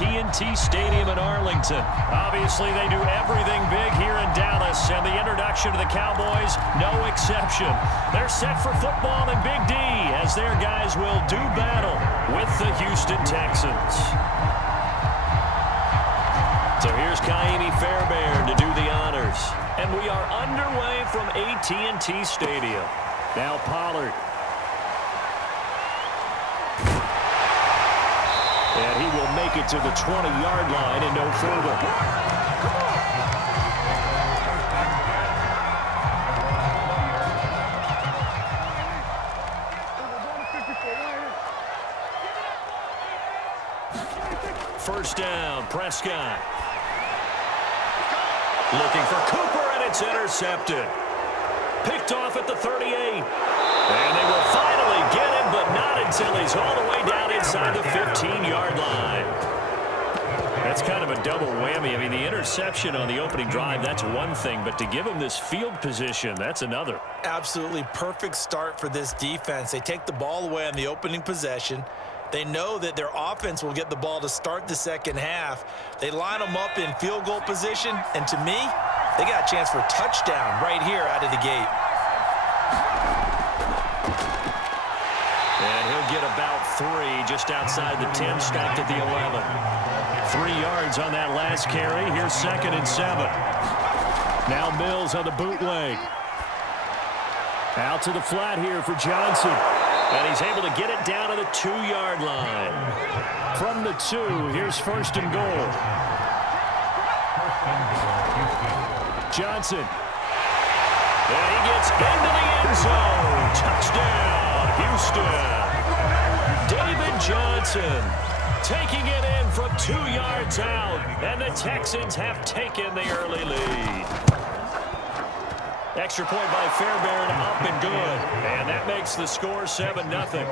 AT&T Stadium in Arlington. Obviously, they do everything big here in Dallas, and the introduction to the Cowboys, no exception. They're set for football in Big D as their guys will do battle with the Houston Texans. So here's Kaimi Fairbairn to do the honors. And we are underway from AT&T Stadium. Now Pollard. And he will make it to the 20-yard line and no further. First down, Prescott. Looking for Cooper, and it's intercepted. Picked off at the 38. And they will finally get him, but not until he's all the way down inside the 15-yard line. That's kind of a double whammy. I mean, the interception on the opening drive, that's one thing, but to give him this field position, that's another. Absolutely perfect start for this defense. They take the ball away on the opening possession. They know that their offense will get the ball to start the second half. They line them up in field goal position, and to me, they got a chance for a touchdown right here out of the gate. And he'll get about 3 just outside the 10, stopped at the 11. 3 yards on that last carry. Here's 2nd and 7. Now Mills on the bootleg. Out to the flat here for Johnson. And he's able to get it down to the 2-yard line. From the 2, here's 1st and goal. Johnson. And he gets into the end zone. Touchdown, Houston. David Johnson taking it in from 2 yards out. And the Texans have taken the early lead. Extra point by Fairbairn, up and good. And that makes the score 7-0.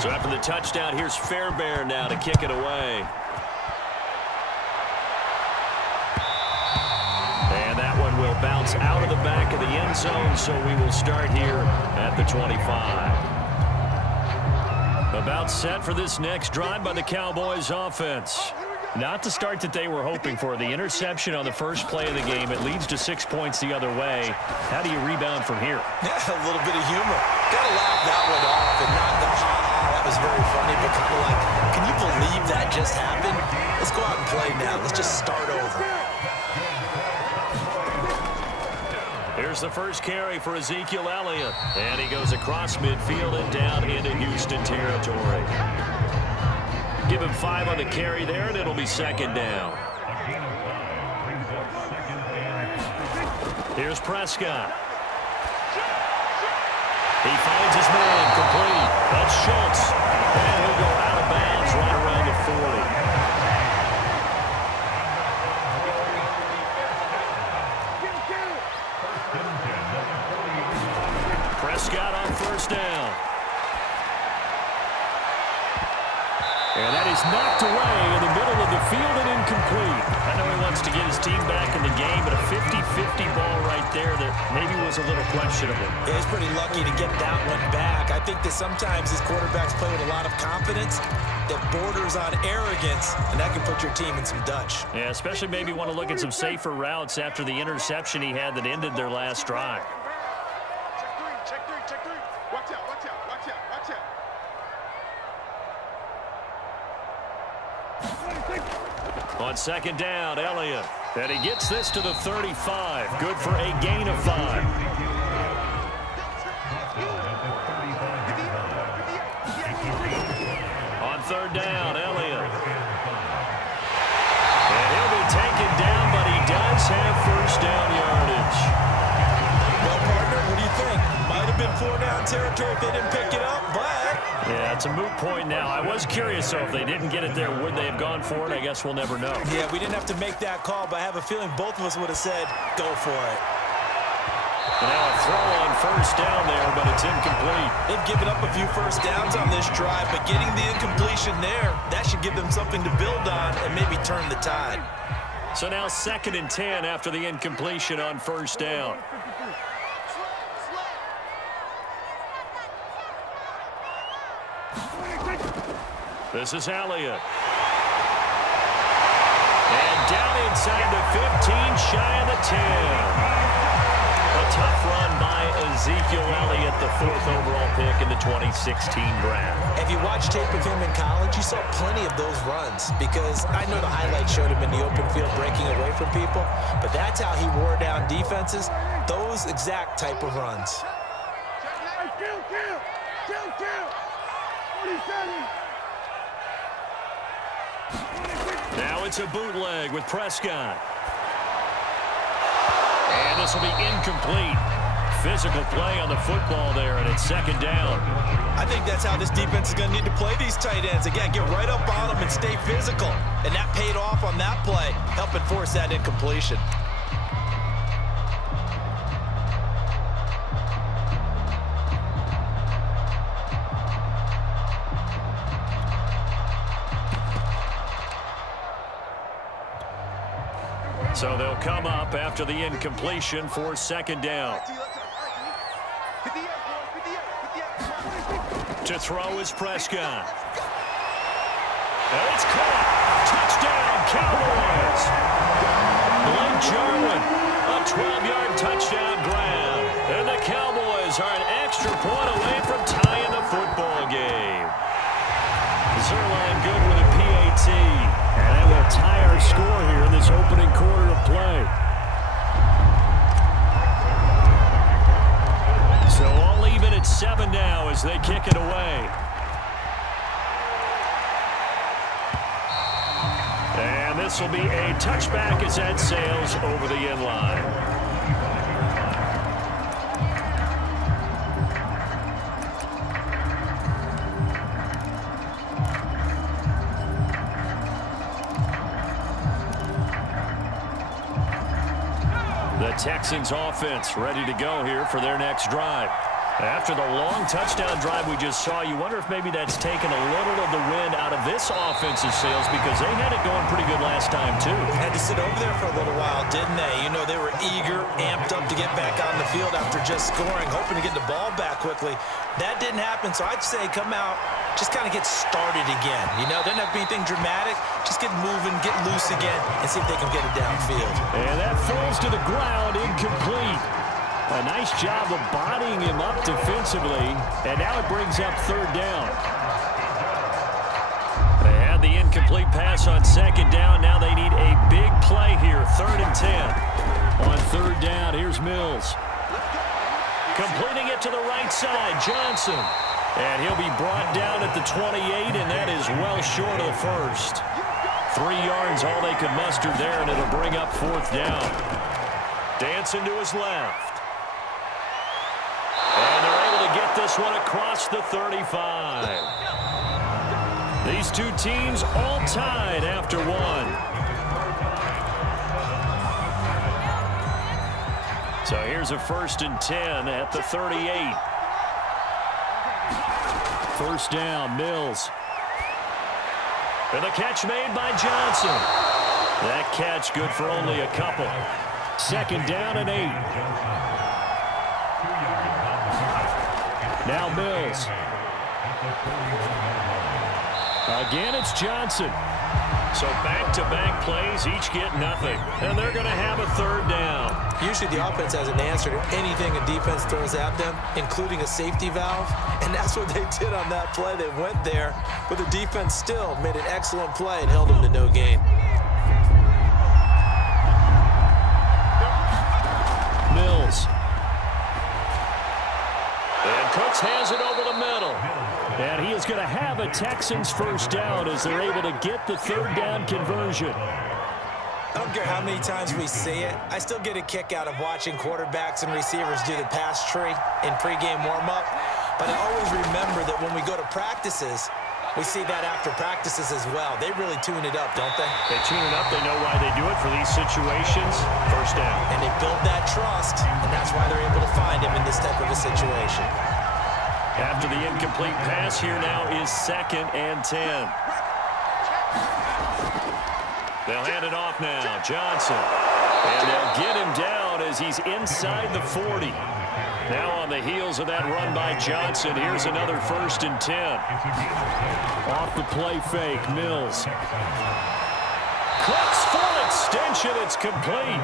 So after the touchdown, here's Fairbairn now to kick it away. And that one will bounce out of the back of the end zone, so we will start here at the 25. About set for this next drive by the Cowboys offense. Not the start that they were hoping for. The interception on the first play of the game, it leads to 6 points the other way. How do you rebound from here? Yeah, a little bit of humor. Got to laugh that one off and not the that was very funny, but kind of like, can you believe that just happened? Let's go out and play now. Let's just start over. Here's the first carry for Ezekiel Elliott. And he goes across midfield and down into Houston territory. Give him 5 on the carry there, and it'll be 2nd down. Here's Prescott. He finds his man complete. That's Schultz. And he'll go out of bounds right around the 40. Prescott on first down. And that is knocked away in the middle of the field and incomplete. I know he wants to get his team back in the game, but a 50-50 ball right there that maybe was a little questionable. Yeah, he's pretty lucky to get that one back. I think that sometimes these quarterbacks play with a lot of confidence that borders on arrogance, and that can put your team in some Dutch. Yeah, especially maybe want to look at some safer routes after the interception he had that ended their last drive. Check three. Watch out. On 2nd down, Elliott. And he gets this to the 35. Good for a gain of 5. On 3rd down, Elliott. And he'll be taken down, but he does have first down yardage. Well, partner, what do you think? Might have been 4-down territory if they didn't pick it up, but... Yeah, it's a moot point now. I was curious, so if they didn't get it there, would they have gone for it? I guess we'll never know. Yeah, we didn't have to make that call, but I have a feeling both of us would have said, go for it. And now a throw on first down there, but it's incomplete. They've given up a few first downs on this drive, but getting the incompletion there, that should give them something to build on and maybe turn the tide. So now 2nd and 10 after the incompletion on first down. This is Elliott. And down inside the 15, shy of the 10. A tough run by Ezekiel Elliott, the 4th overall pick in the 2016 draft. If you watch tape of him in college, you saw plenty of those runs because I know the highlights showed him in the open field breaking away from people, but that's how he wore down defenses, those exact type of runs. Kill. 47. Now it's a bootleg with Prescott. And this will be incomplete. Physical play on the football there, and it's 2nd down. I think that's how this defense is going to need to play these tight ends. Again, get right up on them and stay physical. And that paid off on that play, helping force that incompletion. So they'll come up after the incompletion for 2nd down. To throw is Prescott. And it's caught. Touchdown, Cowboys. Blake Jarwin, a 12-yard touchdown grab. And the Cowboys are an extra point away from tying the football game. Zerline good with a PAT. And that will tie our score here in this opening quarter of play. So all even at 7 now as they kick it away. And this will be a touchback as that sails over the end line. The Texans offense ready to go here for their next drive. After the long touchdown drive we just saw, you wonder if maybe that's taken a little of the wind out of this offensive sails because they had it going pretty good last time too. Had to sit over there for a little while, didn't they? You know, they were eager, amped up to get back on the field after just scoring, hoping to get the ball back quickly. That didn't happen, so I'd say come out, just kind of get started again. You know, doesn't have to be anything dramatic. Just get moving, get loose again, and see if they can get it downfield. And that falls to the ground, incomplete. A nice job of bodying him up defensively, and now it brings up 3rd down. They had the incomplete pass on 2nd down. Now they need a big play here, 3rd and 10. On 3rd down, here's Mills. Completing it to the right side, Johnson. And he'll be brought down at the 28, and that is well short of the first. 3 yards, all they could muster there, and it'll bring up 4th down. Dancing to his left. And they're able to get this one across the 35. These two teams all tied after one. So here's a 1st and 10 at the 38. 1st down, Mills. And the catch made by Johnson. That catch good for only a couple. 2nd down and 8. Now Mills. Again, it's Johnson. So back-to-back plays, each get nothing. And they're going to have a 3rd down. Usually the offense has an answer to anything a defense throws at them, including a safety valve. And that's what they did on that play. They went there, but the defense still made an excellent play and held them to no gain. Mills. And Cooks has it over the middle. And he is going to have a Texans 1st down as they're able to get the 3rd down conversion. I don't care how many times we see it. I still get a kick out of watching quarterbacks and receivers do the pass tree in pregame warm-up. But I always remember that when we go to practices, We see that after practices as well. They really tune it up, don't they? They tune it up. They know why they do it for these situations. First down. And they build that trust, and that's why they're able to find him in this type of a situation. After the incomplete pass, here now is 2nd and 10. They'll hand it off now. Johnson. And they'll get him down as he's inside the 40. Now on the heels of that run by Johnson, here's another 1st and 10. Off the play fake, Mills. Cooks full extension, it's complete.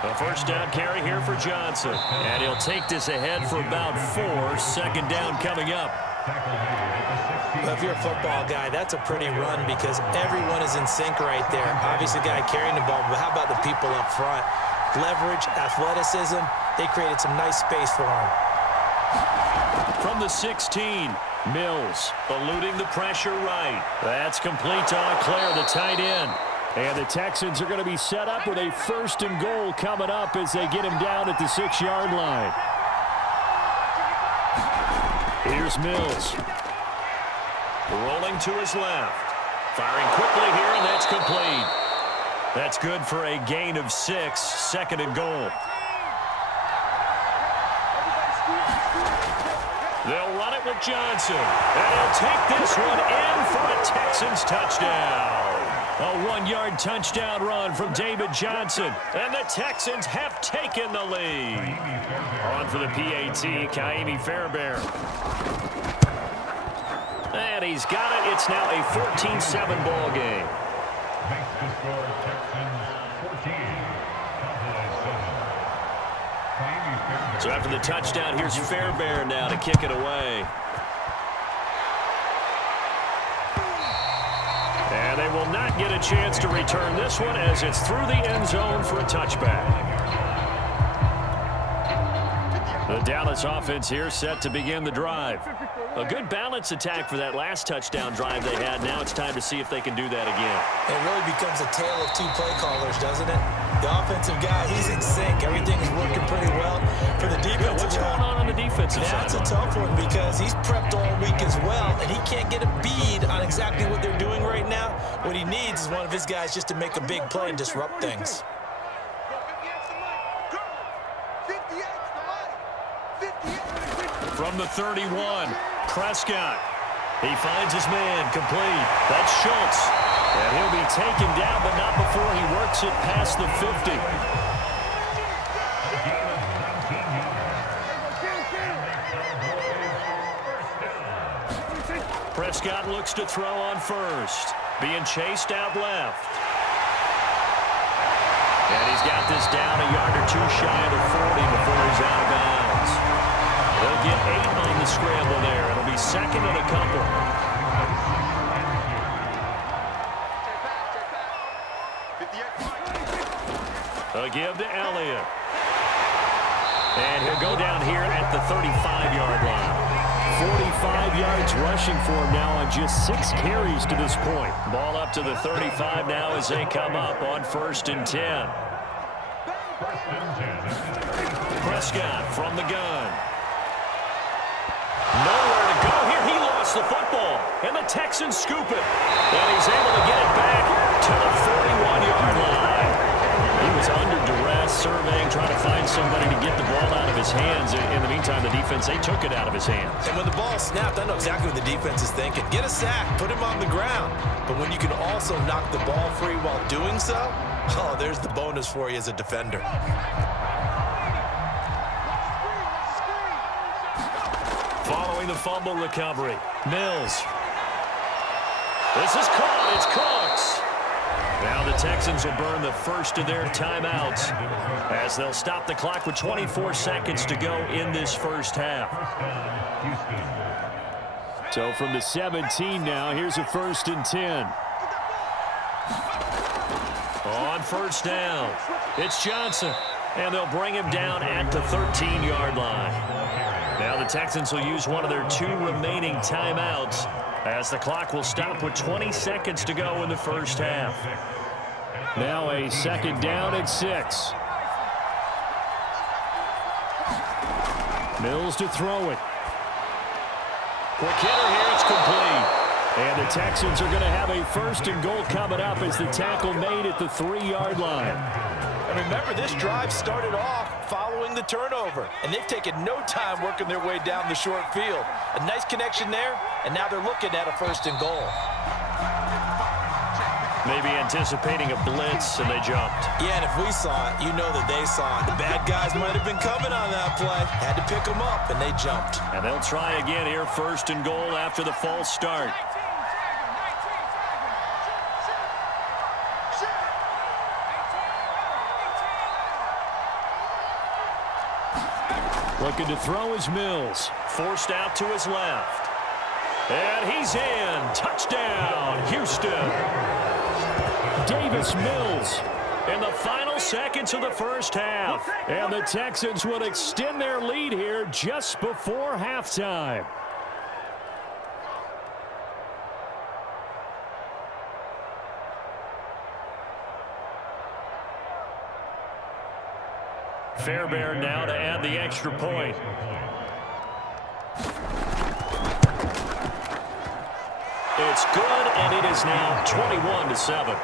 A first down carry here for Johnson. And he'll take this ahead for about 4. 2nd down coming up. Well, if you're a football guy, that's a pretty run because everyone is in sync right there. Obviously, the guy carrying the ball, but how about the people up front? Leverage, athleticism, they created some nice space for him. From the 16, Mills eluding the pressure right. That's complete to Leclerc, the tight end. And the Texans are going to be set up with a 1st and goal coming up as they get him down at the 6-yard line. Here's Mills. Rolling to his left. Firing quickly here, and that's complete. That's good for a gain of 6. 2nd and goal. They'll run it with Johnson. And he'll take this one in for a Texans touchdown. A 1-yard touchdown run from David Johnson. And the Texans have taken the lead. On for the PAT, Kaimi Fairbairn. And he's got it. It's now a 14-7 ball game. So after the touchdown, here's Fairbairn now to kick it away. And they will not get a chance to return this one as it's through the end zone for a touchback. The Dallas offense here set to begin the drive. A good balanced attack for that last touchdown drive they had. Now it's time to see if they can do that again. It really becomes a tale of 2 play callers, doesn't it? The offensive guy, he's in sync. Everything's working pretty well. For the defensive What's going on the defensive side? That's a tough one because he's prepped all week as well, and he can't get a bead on exactly what they're doing right now. What he needs is one of his guys just to make a big play and disrupt things. From the 31, Prescott. He finds his man, complete. That's Schultz. And he'll be taken down, but not before he works it past the 50. Prescott looks to throw on first. Being chased out left. And he's got this down a yard or 2 shy of the 40 before he's out of bounds. They'll get 8 on the scramble there. It'll be 2nd and a couple. A give to Elliott. And he'll go down here at the 35-yard line. 45 yards rushing for him now on just 6 carries to this point. Ball up to the 35 now as they come up on 1st and 10. Prescott from the gun. Nowhere to go here. He lost the football. And the Texans scoop it. And he's able to get it back to the 41-yard line. He was under duress, surveying, trying to find somebody to get the ball out of his hands. In the meantime, the defense, they took it out of his hands. And when the ball snapped, I know exactly what the defense is thinking. Get a sack, put him on the ground. But when you can also knock the ball free while doing so, oh, there's the bonus for you as a defender. Following the fumble recovery, Mills. This is caught. It's Cooks. Now the Texans will burn the first of their timeouts as they'll stop the clock with 24 seconds to go in this first half. So from the 17 now, here's a 1st and 10. On 1st down, it's Johnson, and they'll bring him down at the 13-yard line. Now the Texans will use one of their 2 remaining timeouts as the clock will stop with 20 seconds to go in the first half. Now a 2nd down and 6. Mills to throw it. Quick hitter here, it's complete. And the Texans are going to have a 1st and goal coming up as the tackle made at the 3-yard line. And remember, this drive started off following the turnover, and they've taken no time working their way down the short field. A nice connection there, and now they're looking at a 1st and goal. Maybe anticipating a blitz, and they jumped. Yeah, and if we saw it, you know that they saw it. The bad guys might have been coming on that play. Had to pick them up, and they jumped. And they'll try again here, 1st and goal after the false start. Looking to throw is Mills. Forced out to his left. And he's in. Touchdown, Houston. Davis Mills in the final seconds of the first half. And the Texans will extend their lead here just before halftime. Fairbairn now to add the extra point. It's good, and it is now 21-7.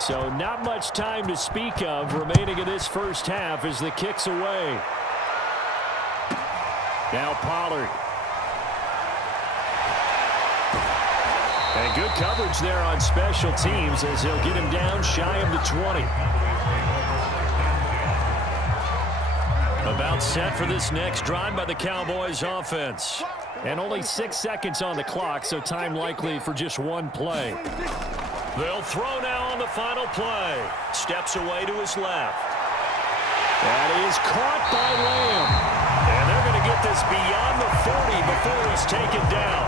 So not much time to speak of remaining in this first half as the kick's away. Now Pollard. And good coverage there on special teams as he'll get him down shy of the 20. About set for this next drive by the Cowboys offense. And only 6 seconds on the clock, so time likely for just one play. They'll throw now on the final play. Steps away to his left. That is caught by Lamb. And they're going to get this beyond the 40 before he's taken down.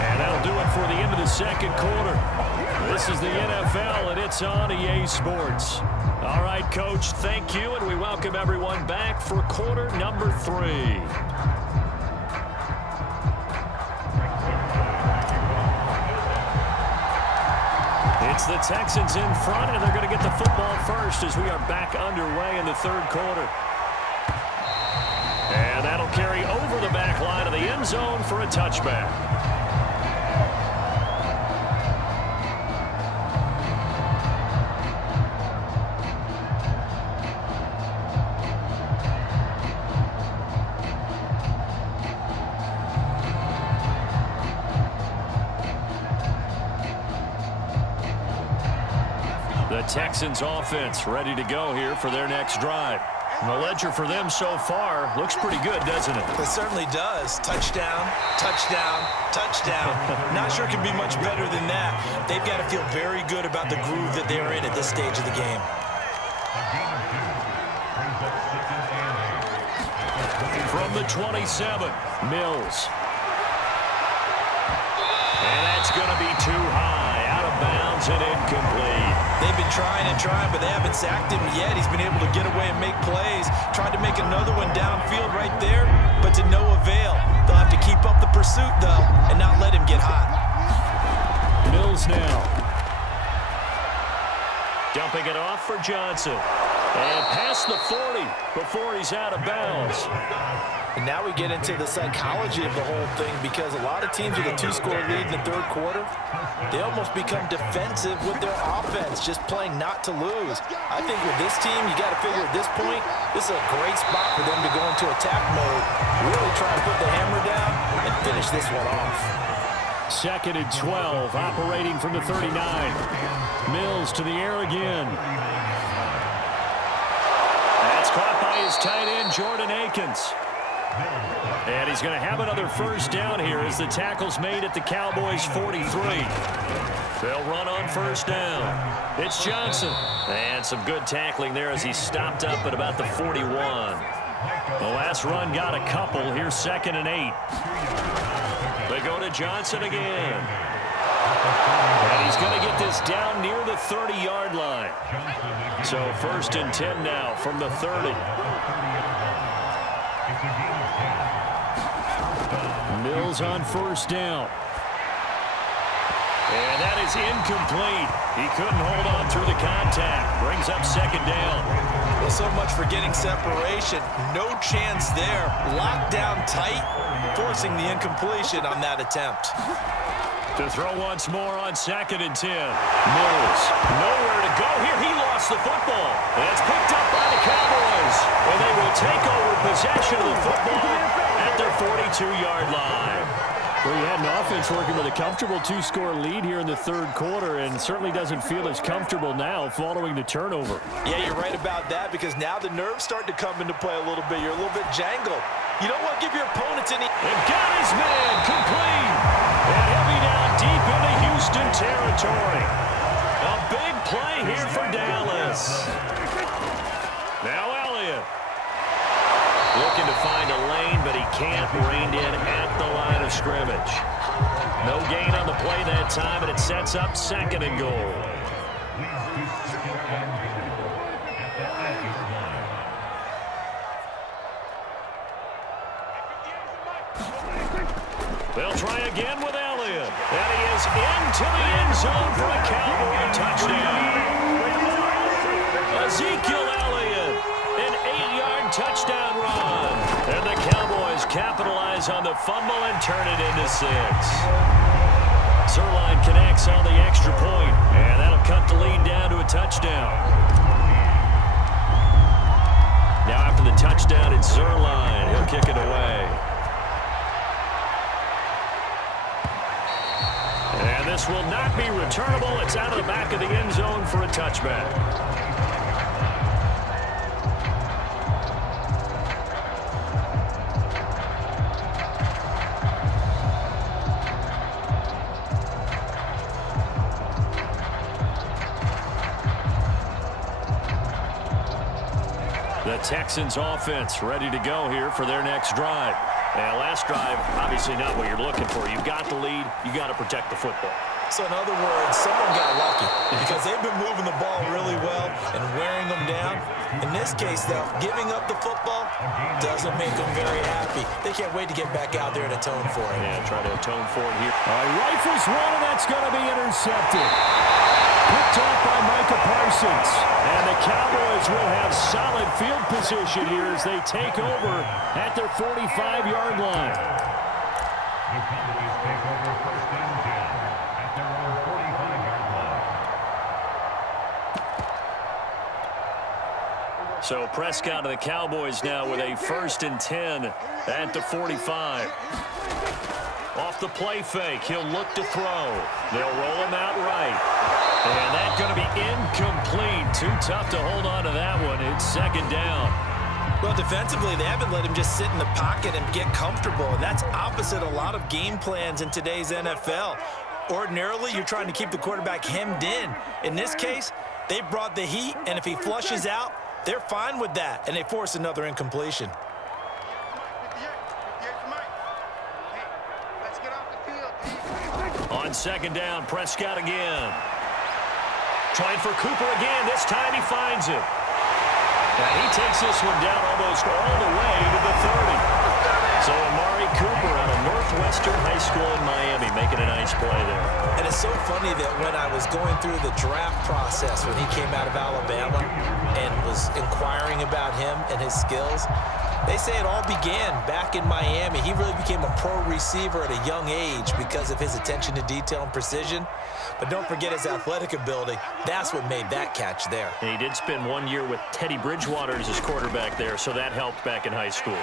And that'll do it for the end of the second quarter. This is the NFL, and it's on EA Sports. All right, Coach, thank you, and we welcome everyone back for quarter number 3. It's the Texans in front, and they're going to get the football first as we are back underway in the third quarter. And that'll carry over the back line of the end zone for a touchback. The Texans offense ready to go here for their next drive. And the ledger for them so far looks pretty good, doesn't it? It certainly does. Touchdown, touchdown, touchdown. Not sure it can be much better than that. They've got to feel very good about the groove that they're in at this stage of the game. From the 27, Mills. And that's going to be too high, out of bounds and incomplete. They've been trying and trying, but they haven't sacked him yet. He's been able to get away and make plays. Tried to make another one downfield right there, but to no avail. They'll have to keep up the pursuit, though, and not let him get hot. Mills now. Dumping it off for Johnson. And past the 40 before he's out of bounds. And now we get into the psychology of the whole thing, because a lot of teams with a 2-score lead in the third quarter, they almost become defensive with their offense, just playing not to lose. I think with this team, you got to figure at this point, this is a great spot for them to go into attack mode, really try to put the hammer down and finish this one off. 2nd and 12, operating from the 39. Mills to the air again. That's caught by his tight end, Jordan Akins. And he's going to have another first down here as the tackle's made at the Cowboys' 43. They'll run on first down. It's Johnson. And some good tackling there as he stopped up at about the 41. The last run got a couple. Here's 2nd and 8. They go to Johnson again. And he's going to get this down near the 30-yard line. So 1st and 10 now from the 30. Mills on 1st down. And that is incomplete. He couldn't hold on through the contact. Brings up 2nd down. Well, so much for getting separation. No chance there. Locked down tight, forcing the incompletion on that attempt. To throw once more on 2nd and 10. Mills, nowhere to go here. He lost the football. And it's picked up by the Cowboys. And they will take over possession of the football at their 42-yard line. Well, you had an offense working with a comfortable 2-score lead here in the 3rd quarter, and certainly doesn't feel as comfortable now following the turnover. Yeah, you're right about that, because now the nerves start to come into play a little bit. You're a little bit jangled. You don't want to give your opponents any... And got his man complete. And he'll be down deep into Houston territory. A big play here for Dallas. Now Elliott. Looking to find a lane, but he can't. Reined in at the line of scrimmage. No gain on the play that time, and it sets up 2nd and goal. They'll try again with Elliott. And he is into the end zone for a Cowboy touchdown. Ezekiel Elliott, an 8-yard touchdown run. And the Cowboys capitalize on the fumble and turn it into 6. Zerline connects on the extra point, and that'll cut the lead down to a touchdown. Now after the touchdown, it's Zerline. He'll kick it away. And this will not be returnable. It's out of the back of the end zone for a touchback. The Texans offense ready to go here for their next drive. And last drive, obviously not what you're looking for. You've got the lead. You got to protect the football. So in other words, someone got lucky because they've been moving the ball really well and wearing them down. In this case, though, giving up the football doesn't make them very happy. They can't wait to get back out there and atone for it. Yeah, try to atone for it here. Rifles one, and that's going to be intercepted. Picked off by Micah Parsons. And the Cowboys will have solid field position here as they take over at their 45-yard line. The Cowboys take over 1st and 10 at their own 45-yard line. So Prescott of the Cowboys now with a 1st and 10 at the 45. Off the play fake, he'll look to throw. They'll roll him out right. And that's going to be incomplete. Too tough to hold on to that one. It's 2nd down. Well, defensively, they haven't let him just sit in the pocket and get comfortable. And that's opposite a lot of game plans in today's NFL. Ordinarily, you're trying to keep the quarterback hemmed in. In this case, they brought the heat, and if he flushes out, they're fine with that, and they force another incompletion. On 2nd down, Prescott again. Trying for Cooper again. This time he finds it. And he takes this one down almost all the way to the 30. So Amari Cooper out of Northwestern High School in Miami making a nice play there. And it's so funny that when I was going through the draft process when he came out of Alabama and was inquiring about him and his skills, they say it all began back in Miami. He really became a pro receiver at a young age because of his attention to detail and precision. But don't forget his athletic ability. That's what made that catch there. And he did spend 1 year with Teddy Bridgewater as his quarterback there, so that helped back in high school.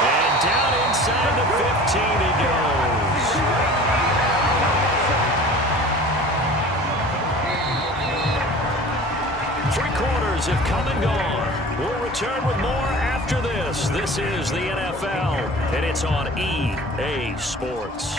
And down inside the 15 he goes. Three quarters have come and gone. We'll return with more after this. This is the NFL, and it's on EA Sports.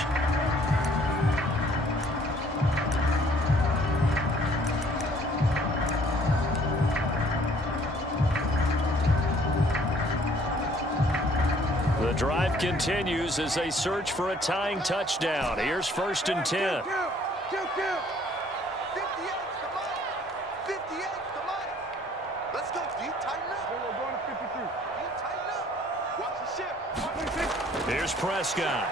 drive continues as they search for a tying touchdown. Here's 1st and 10. Kill. 58, come on. 58, come on. Let's go, D. Tighten up. We're going to 53. D, tighten up. Watch the shift. Here's Prescott.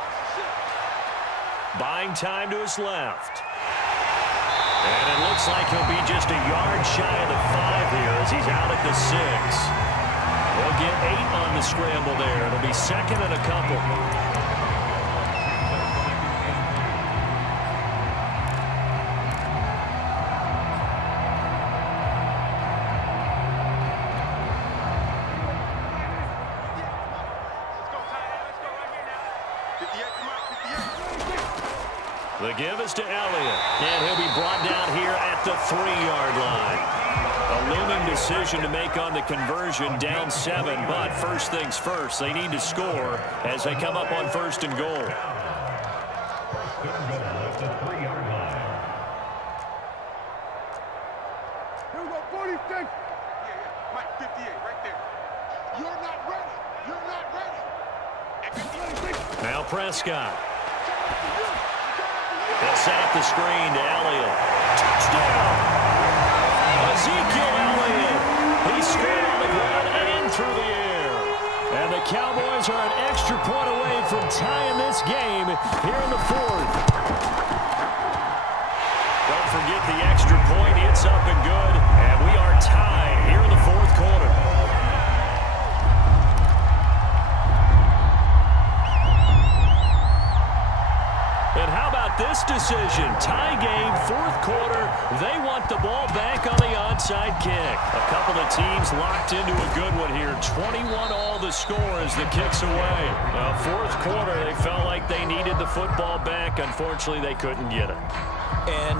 Buying time to his left. And it looks like he'll be just a yard shy of the 5 here as he's out at the 6. They'll get 8 on the scramble there. It'll be 2nd and a couple. The give is to Elliott, and he'll be brought down here at the 3-yard line. A looming decision to make on the conversion, down 7, but first things first, they need to score as they come up on 1st and goal. First and goal at the 3-yard line. Here we go, 46. Mike, 58, right there. You're not ready. You're not ready. Now Prescott. They'll set up the screen to Elliott. Touchdown! Ezekiel Elliott. He scored on the ground and through the air. And the Cowboys are an extra point away from tying this game here in the 4th. Don't forget the extra point. It's up and good. And we are tied here in the 4th quarter. And how about this decision? Tie game, 4th quarter. They want the ball back on the onside kick. A couple of teams locked into a good one here. 21-all the score as the kick's away. 4th quarter, they felt like they needed the football back. Unfortunately, they couldn't get it. And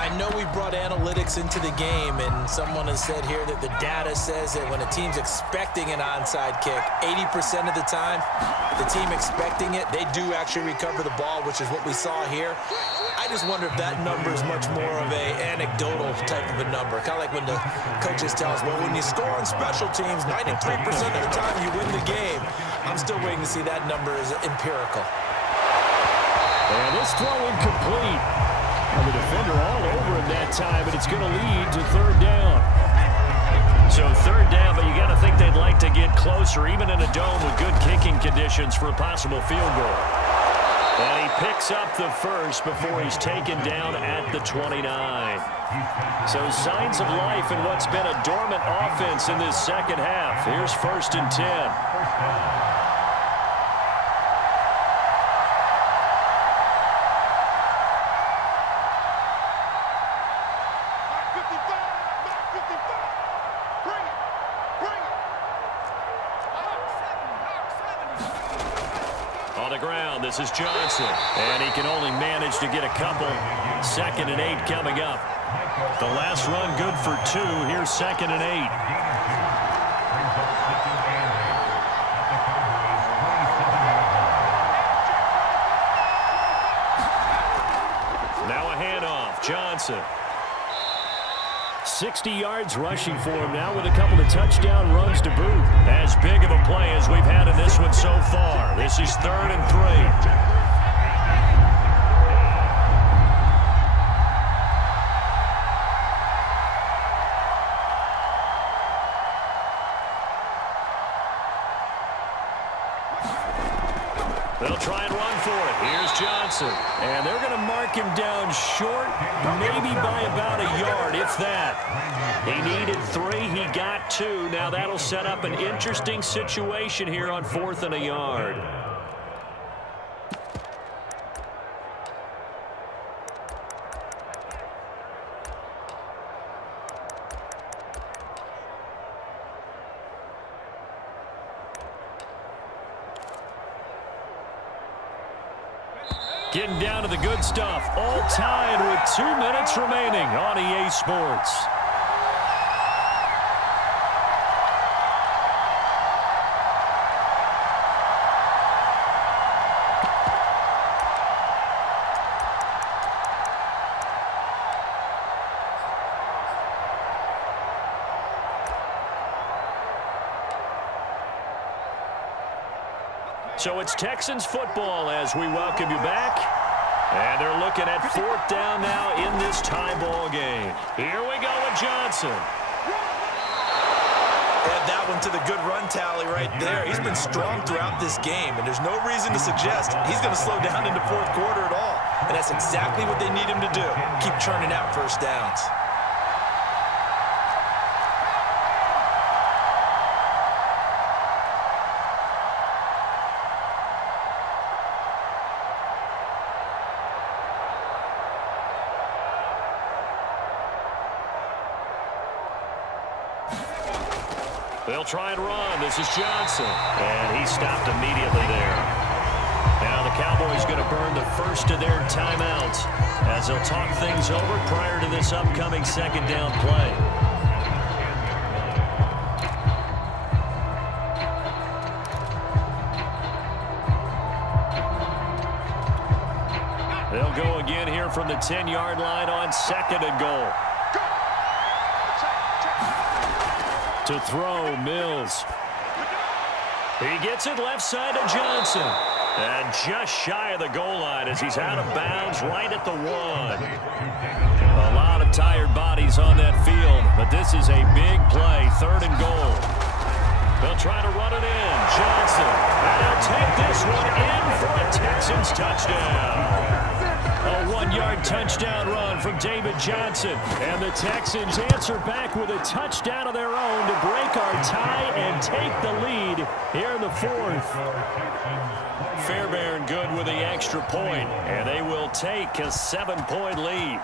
I know we brought analytics into the game, and someone has said here that the data says that when a team's expecting an onside kick, 80% of the time, the team expecting it, they do actually recover the ball, which is what we saw here. I just wonder if that number is much more of a anecdotal type of a number. Kind of like when the coaches tell us, well, when you score on special teams, 93% of the time you win the game. I'm still waiting to see that number is empirical. And this throw incomplete. And the defender all over him that time, and it's going to lead to 3rd down. So 3rd down, but you got to think they'd like to get closer, even in a dome with good kicking conditions for a possible field goal. And he picks up the first before he's taken down at the 29. So signs of life in what's been a dormant offense in this 2nd half. Here's 1st and 10. This is Johnson, and he can only manage to get a couple. 2nd and 8 coming up. The last run good for 2. Here's 2nd and 8. Now a handoff. Johnson. 60 yards rushing for him now with a couple of touchdown runs to boot. As big of a play as we've had in this one so far. This is 3rd and 3. They'll try and run for it. Here's Johnson. And they're going to mark him down short, maybe by about a yard, if that. He needed 3. He got 2. Now that'll set up an interesting situation here on 4th and a yard. Getting down to the good stuff. All tied with 2 minutes remaining on EA Sports. So it's Texans football as we welcome you back. And they're looking at 4th down now in this tie ball game. Here we go with Johnson. Add that one to the good run tally right there. He's been strong throughout this game, and there's no reason to suggest he's going to slow down into 4th quarter at all. And that's exactly what they need him to do. Keep churning out first downs. They'll try and run. This is Johnson. And he stopped immediately there. Now the Cowboys going to burn the first of their timeouts as they'll talk things over prior to this upcoming 2nd down play. They'll go again here from the 10-yard line on 2nd and goal. To throw, Mills. He gets it left side to Johnson. And just shy of the goal line as he's out of bounds right at the 1. A lot of tired bodies on that field, but this is a big play, 3rd and goal. They'll try to run it in. Johnson. And they'll take this one in for a Texans touchdown. A 1-yard touchdown run from David Johnson. And the Texans answer back with a touchdown of their own to break our tie and take the lead here in the 4th. Fairbairn good with the extra point, and they will take a 7-point lead.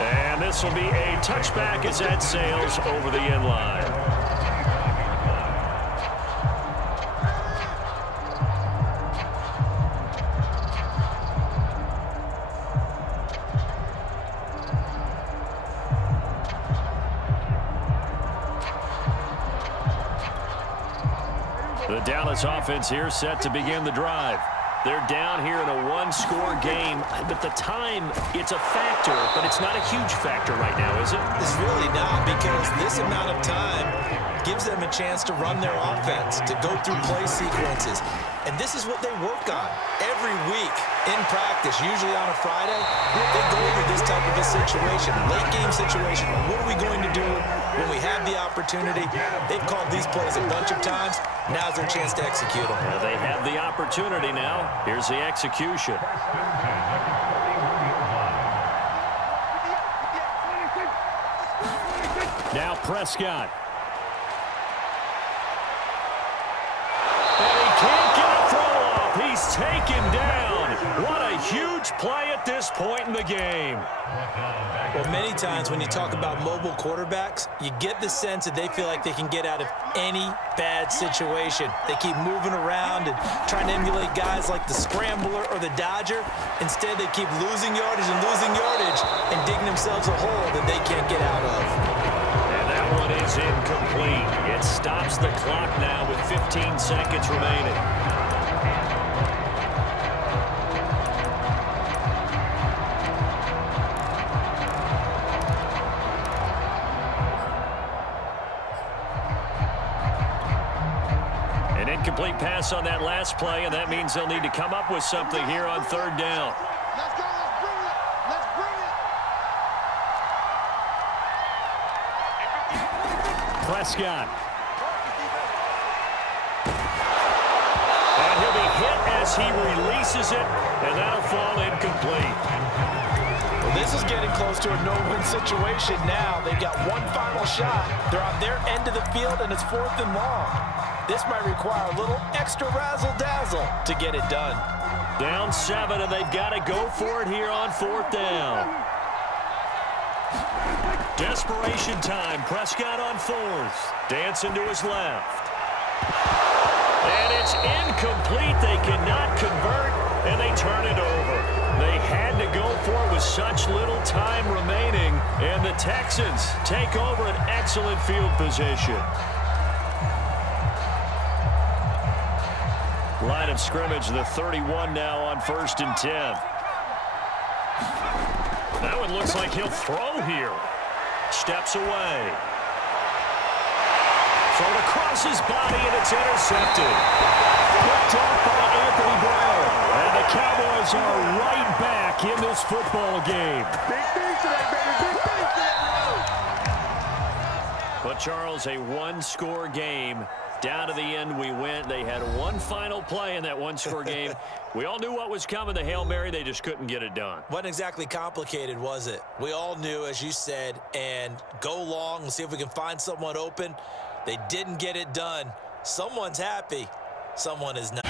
And this will be a touchback as that sails over the end line. The Dallas offense here set to begin the drive. They're down here in a 1-score game, but the time, it's a factor, but it's not a huge factor right now, is it? It's really not, because this amount of time gives them a chance to run their offense, to go through play sequences. And this is what they work on every week in practice, usually on a Friday. They go over this type of a situation, late game situation. What are we going to do when we have the opportunity? They've called these plays a bunch of times. Now's their chance to execute them. Well, they have the opportunity now. Here's the execution. Now Prescott. And he can't get a throw off. He's taken down. What a huge play at this point in the game. Well, many times when you talk about mobile quarterbacks, you get the sense that they feel like they can get out of any bad situation. They keep moving around and trying to emulate guys like the Scrambler or the Dodger. Instead, they keep losing yardage and digging themselves a hole that they can't get out of. And that one is incomplete. It stops the clock now with 15 seconds remaining. Incomplete pass on that last play, and that means they'll need to come up with something here on 3rd down. Let's go. Let's bring it. Prescott. And he'll be hit as he releases it, and that'll fall incomplete. Well, this is getting close to a no-win situation now. They've got one final shot. They're on their end of the field, and it's 4th and long. This might require a little extra razzle-dazzle to get it done. Down 7, and they've got to go for it here on 4th down. Desperation time. Prescott on 4th. Dancing to his left. And it's incomplete. They cannot convert, and they turn it over. They had to go for it with such little time remaining, and the Texans take over an excellent field position. Line of scrimmage, the 31 now on 1st and 10. That one looks like he'll throw here. Steps away. Thrown across his body, and it's intercepted. Picked up by Anthony Brown. And the Cowboys are right back in this football game. Big things today, baby. Big things today. But, Charles, a one-score game. Down to the end we went. They had one final play in that one-score game. We all knew what was coming, the Hail Mary. They just couldn't get it done. Wasn't exactly complicated, was it? We all knew, as you said, and go long and see if we can find someone open. They didn't get it done. Someone's happy. Someone is not.